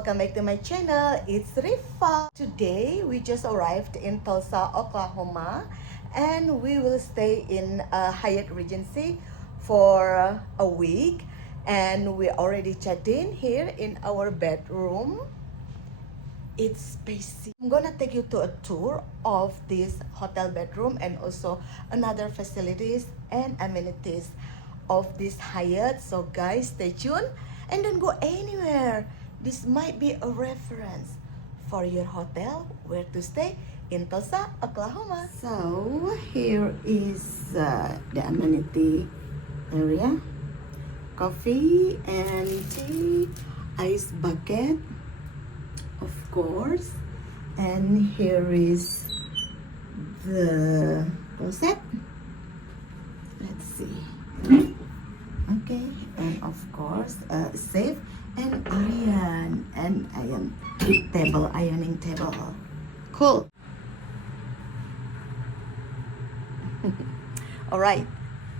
welcome back to my channel. It's Riffa. Today we just arrived in Tulsa, Oklahoma, and we will stay in Hyatt Regency for a week. And we already checked in here in our bedroom. It's spacey. I'm gonna take you to a tour of this hotel bedroom and also another facilities and amenities of this Hyatt. So guys, stay tuned and don't go anywhere. This might be a reference for your hotel where to stay in Tulsa, Oklahoma. So here is the amenity area. Coffee and tea, ice bucket, of course, and here is the closet. Let's see. Okay, and of course safe and iron table, ironing table. Cool. All right,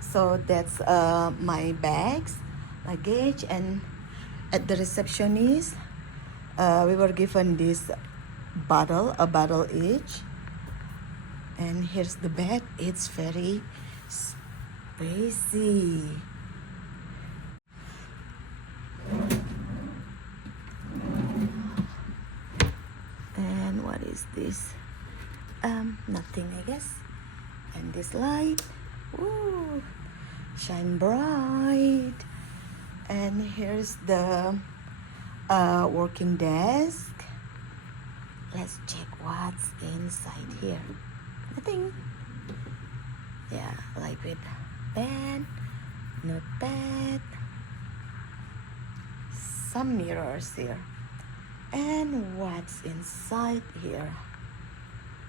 so that's my bags, luggage, and at the receptionist we were given this a bottle each. And here's the bed. It's very spacey. And what is this? Nothing, I guess. And this light, ooh, shine bright. And here's the working desk. Let's check what's inside here. Nothing. Yeah, like with pen, notepad, some mirrors here. And what's inside here,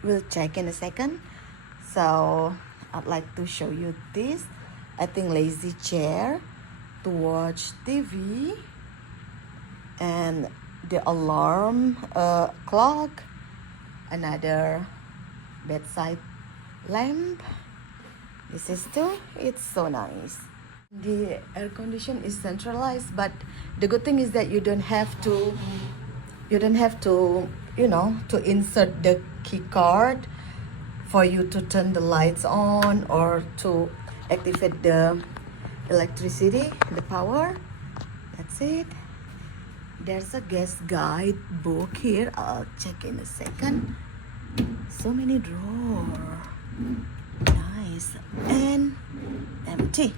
we'll check in a second. So I'd like to show you this, I think, lazy chair to watch TV, and the alarm clock, another bedside lamp. This is too, it's so nice. The air condition is centralized, but the good thing is that you don't have to to insert the key card for you to turn the lights on or to activate the electricity, the power. That's it. There's a guest guide book here. I'll check in a second. So many drawers. Nice. And empty.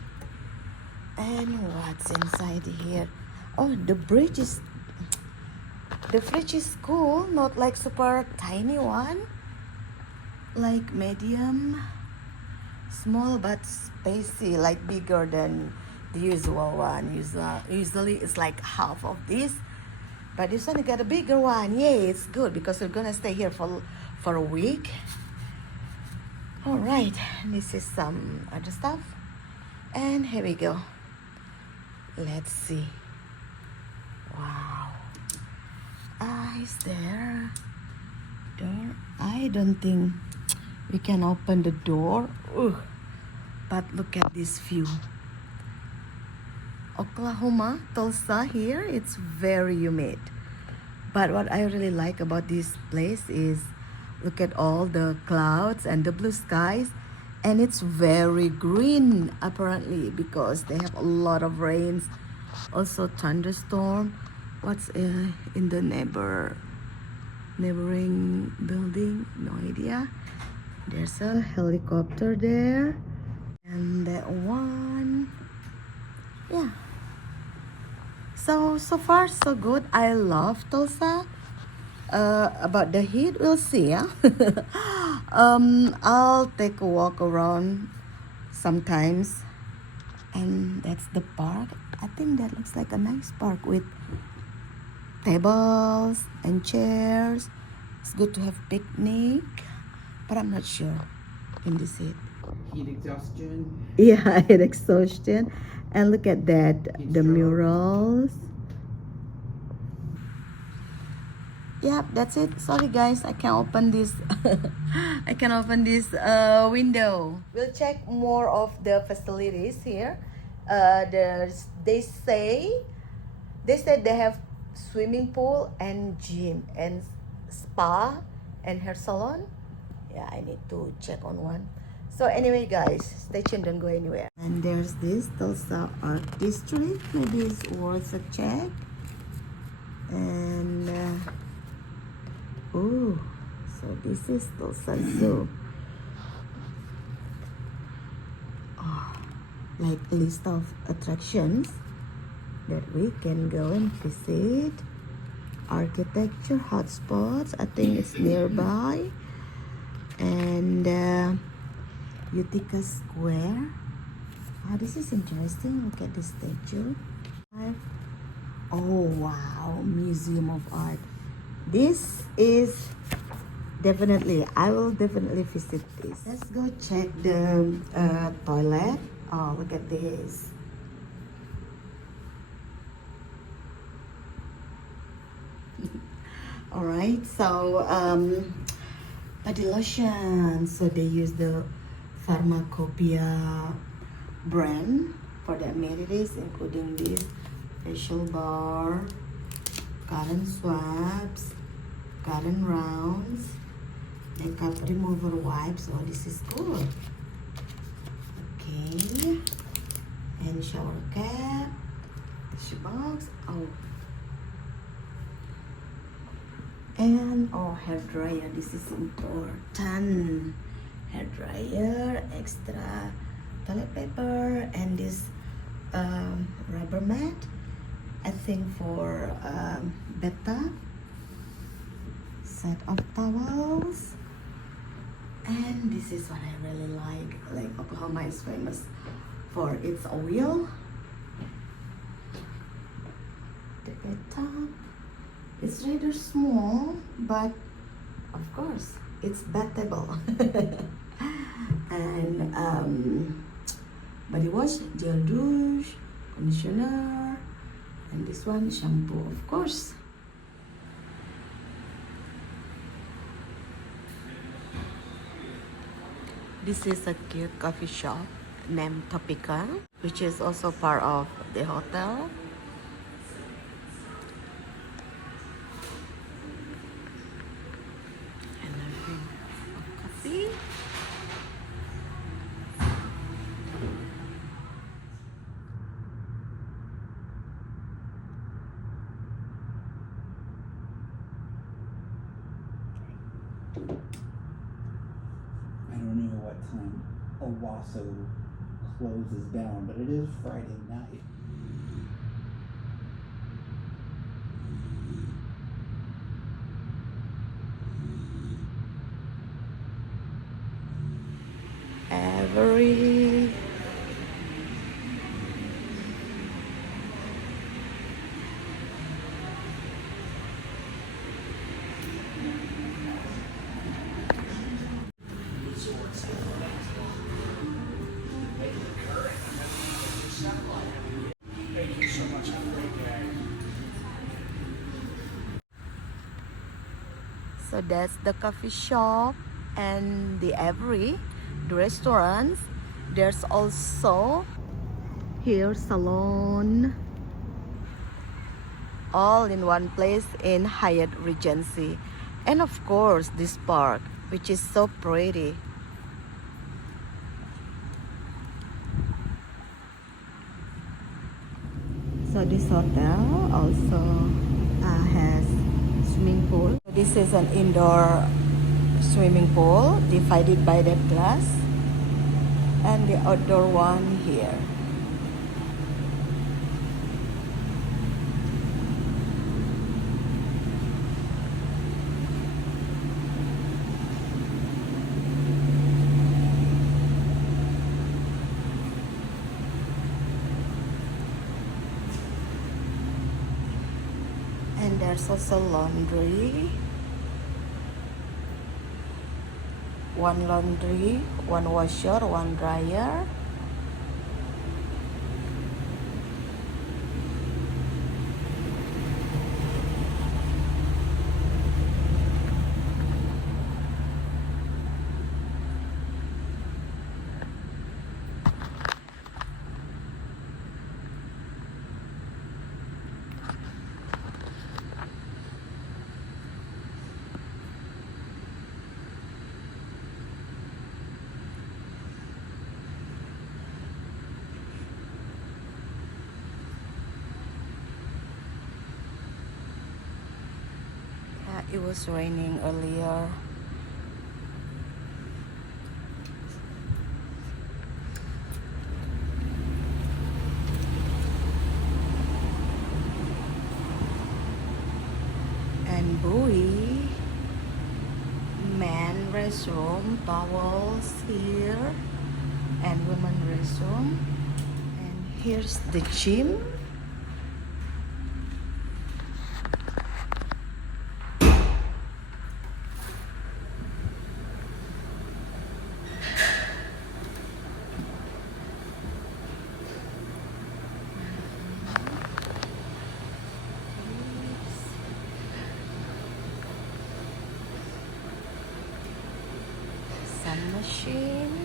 And what's inside here? Oh, the fridge is cool, not like super tiny one, like medium, small but spacey, like bigger than the usual one. Usually it's like half of this, but this one got a bigger one. Yay, it's good because we're gonna stay here for a week. All right, this is some other stuff, and here we go. Let's see. Wow. Is there door? I don't think we can open the door. Ugh. But look at this view. Oklahoma, Tulsa here, it's very humid. But what I really like about this place is look at all the clouds and the blue skies. And it's very green apparently because they have a lot of rains. Also thunderstorm. What's in the neighboring building? No idea. There's a helicopter there. And that one. Yeah. So far so good. I love Tulsa. About the heat, we'll see. Yeah? I'll take a walk around sometimes. And that's the park. I think that looks like a nice park with tables and chairs. It's good to have picnic, but I'm not sure in this heat. Heat exhaustion. Yeah, heat exhaustion. And look at that, the murals. Yep, that's it. Sorry guys, I can't open this. I can open this window. We'll check more of the facilities here. They said they have swimming pool and gym and spa and hair salon. Yeah, I need to check on one. So anyway, guys, stay tuned, don't go anywhere. And there's this Tulsa Art District. Maybe it's worth a check. And oh, so this is Tulsa Zoo. Oh, like a list of attractions that we can go and visit. Architecture hotspots, I think it's nearby. And Utica Square. Oh, this is interesting. Look at this statue. Oh wow, Museum of Art. This is definitely, I will definitely visit this. Let's go check the toilet. Oh, look at this. All right, so body lotion. So they use the Pharmacopoeia brand for the amenities, including this facial bar, cotton swabs, cotton rounds, makeup remover wipes. Oh, this is good. Okay, and shower cap, tissue box. Oh. And oh, hair dryer, this is important. Hair dryer, extra toilet paper, and this rubber mat, I think for bathtub, set of towels. And this is what I really like Oklahoma is famous for its oil. The bathtub, it's rather small, but of course it's bathable. And body wash, gel douche, conditioner, and this one shampoo, of course. This is a cute coffee shop named Topica, which is also part of the hotel. And I drink coffee. I don't know what time Owasso closes down, but it is Friday night. Every So that's the coffee shop and the Every, the restaurants. There's also hair salon, all in one place in Hyatt Regency. And of course this park, which is so pretty. So this hotel also has swimming pool. This is an indoor swimming pool divided by that glass, and the outdoor one here. And there's also laundry. One laundry, one washer, one dryer. It was raining earlier. And buoy, man restroom, towels here, and women restroom. And here's the gym. Sun machine.